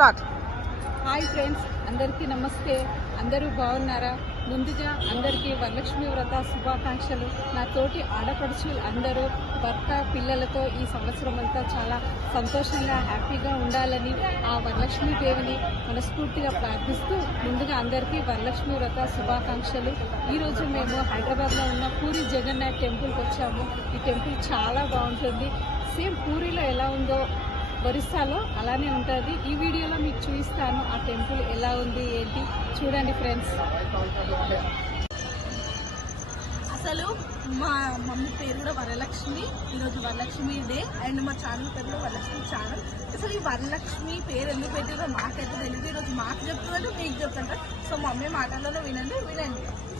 Start. Hi friends, అందరికీ నమస్తే. అందరూ బాగున్నారా? ముందుగా అందరికీ వరలక్ష్మి వ్రత శుభాకాంక్షలు. నా తోటి ఆడపడుచులు అందరూ భర్త పిల్లలతో ఈ సంవత్సరం అంతా చాలా సంతోషంగా హ్యాపీగా ఉండాలని ఆ వరలక్ష్మీ దేవిని మనస్ఫూర్తిగా ప్రార్థిస్తూ ముందుగా అందరికీ వరలక్ష్మి వ్రత శుభాకాంక్షలు. ఈరోజు మేము హైదరాబాద్లో ఉన్న పూరి జగన్నాథ్ టెంపుల్కి వచ్చాము. ఈ టెంపుల్ చాలా బాగుంటుంది. సేమ్ పూరిలో ఎలా ఉందో ఒరిస్సాలో అలానే ఉంటుంది. ఈ వీడియోలో మీకు చూపిస్తాను ఆ టెంపుల్ ఎలా ఉంది ఏంటి, చూడండి ఫ్రెండ్స్. అసలు మా మమ్మీ పేరు కూడా వరలక్ష్మి. ఈరోజు వరలక్ష్మి డే అండ్ మా ఛానల్ పేరు కూడా వరలక్ష్మి ఛానల్. అసలు ఈ వరలక్ష్మి పేరు ఎందుకు పెట్టారో మాకైతే తెలియదు. ఈరోజు మాకు చెప్తుందంటే మీకు చెప్తుంటారు. సో మమ్మీ మాటల్లోనే వినండి.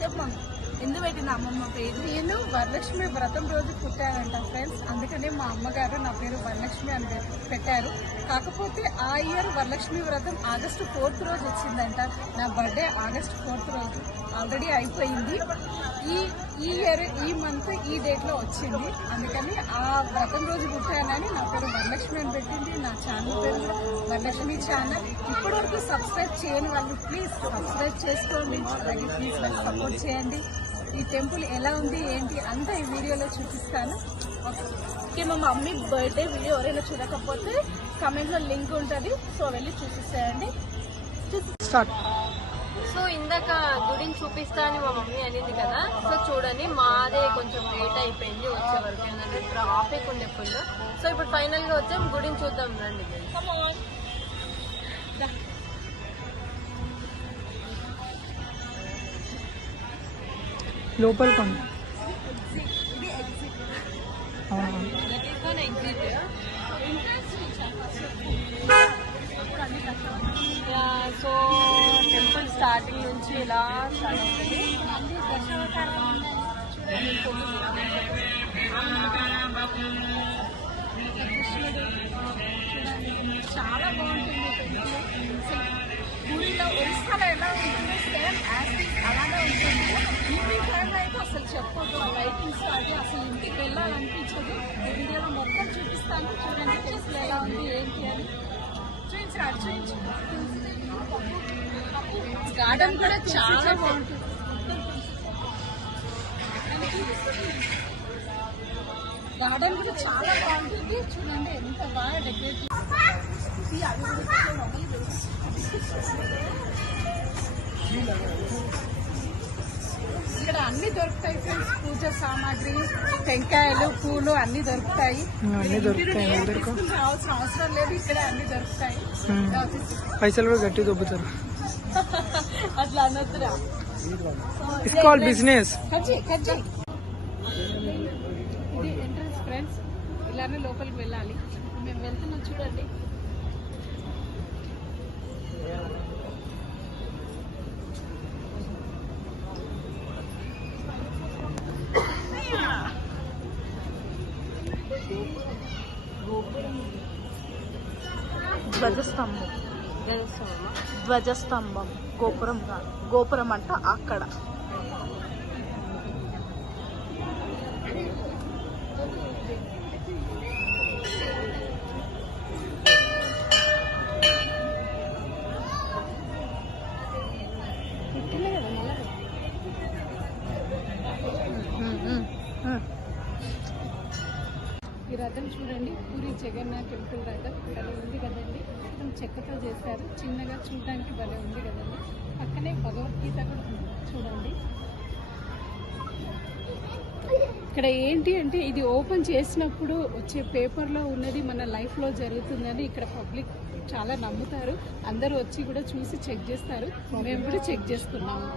చెప్పు మమ్మీ, ఎందుకు పెట్టింది అమ్మమ్మ పేరు? నేను వరలక్ష్మి వ్రతం రోజు పుట్టానంట ఫ్రెండ్స్, అందుకనే మా అమ్మగారు నా పేరు వరలక్ష్మి అని పెట్టారు. కాకపోతే ఆ ఇయర్ వరలక్ష్మి వ్రతం ఆగస్టు 4th రోజు వచ్చిందంట. నా బర్త్డే ఆగస్టు 4th రోజు ఆల్రెడీ అయిపోయింది. ఈ ఇయర్ ఈ మంత్ ఈ డేట్లో వచ్చింది. అందుకని ఆ వ్రతం రోజు పుట్టానని నా పేరు వరలక్ష్మి అని పెట్టింది. నా ఛానల్ పేరు వరలక్ష్మి ఛానల్. ఇప్పటివరకు సబ్స్క్రైబ్ చేయని వాళ్ళు ప్లీజ్ సబ్స్క్రైబ్ చేసుకోండి. అలాగే ప్లీజ్ నాకు సపోర్ట్ చేయండి. ఈ టెంపుల్ ఎలా ఉంది ఏంటి అంతా ఈ వీడియోలో చూపిస్తాను. ఓకే, మా మమ్మీ బర్త్డే వీడియో ఎవరైనా చూడకపోతే కమెంట్లో లింక్ ఉంటుంది. సో వెళ్ళి చూపిస్తాయండి. స్టార్ట్. సో ఇందాక గుడిని చూపిస్తా అని మా మమ్మీ అనేది కదా. సో చూడండి, మాదే కొంచెం లేట్ అయిపోయింది వచ్చే వరకు, ఏంటంటే ట్రాఫిక్ ఉండే ఫుల్. సో ఇప్పుడు ఫైనల్ గా వచ్చాం, గుడిని చూద్దాం రండి. లోపల కొన్ని సో టెంపుల్ స్టార్టింగ్ నుంచి ఇలా స్టార్ట్ అవుతుంది. చాలా బాగుంటుంది టెంపుల్. పూరిలో ఒరిస్సాలో ఎలా ఉంటుంది సేమ్ యాజ్ అలానే ఉంటుంది. ఈవినింగ్ టైంలో అయితే అసలు చెప్పొద్దు, ఆ లైటింగ్స్ అది అసలు ఇంటికి వెళ్ళాలనిపించదు. ఈ వీడియోలో మొత్తం చూపిస్తాను, చూడండి టెంపుల్ ఎలా ఉంది ఏంటి అని. చూపించు. గార్డెన్ కూడా చాలా బాగుంటుంది. గార్డెన్ కూడా చాలా బాగుంటుంది. చూడండి ఎంత బాగా డెకరేట్ ఇక్కడ అన్ని దొరుకుతాయి ఫ్రెండ్స్. పూజ సామాగ్రి, టెంకాయలు, పూలు అన్ని దొరుకుతాయి. రావాల్సిన అవసరం లేదు, ఇక్కడ అన్ని దొరుకుతాయి. పైసలు కూడా గట్టి దొబ్బుతారు. అట్లా అనొద్దురా. It's called business. ఇది ఎంట్రన్స్ ఫ్రెండ్స్. ఇలానే లోపలికి వెళ్ళాలి. మేము వెళ్తున్నాం చూడండి. ధ్వజస్తంభం గోపురం కాదు, గోపురం అంట అక్కడ. ఈ రథం చూడండి, పూరి జగన్నాథ్ టెంపుల్ రథం భలే ఉంది కదండి. మొత్తం చెక్కతో చేశారు. చిన్నగా చూడడానికి భలే ఉంది కదండి. పక్కనే భగవద్గీత కూడా ఉంది చూడండి. ఇక్కడ ఏంటి అంటే ఇది ఓపెన్ చేసినప్పుడు వచ్చే పేపర్లో ఉన్నది మన లైఫ్లో జరుగుతుందని ఇక్కడ పబ్లిక్ చాలా నమ్ముతారు. అందరూ వచ్చి కూడా చూసి చెక్ చేస్తారు. మేము కూడా చెక్ చేస్తున్నాము.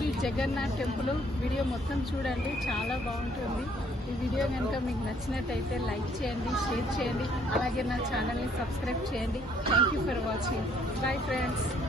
పూరి జగన్నాథ్ టెంపుల్ వీడియో మొత్తం చూడండి, చాలా బాగుంటుంది. ఈ వీడియో కనుక మీకు నచ్చినట్టయితే లైక్ చేయండి, షేర్ చేయండి, అలాగే నా ఛానల్ని సబ్స్క్రైబ్ చేయండి. Thank you for watching. Bye friends.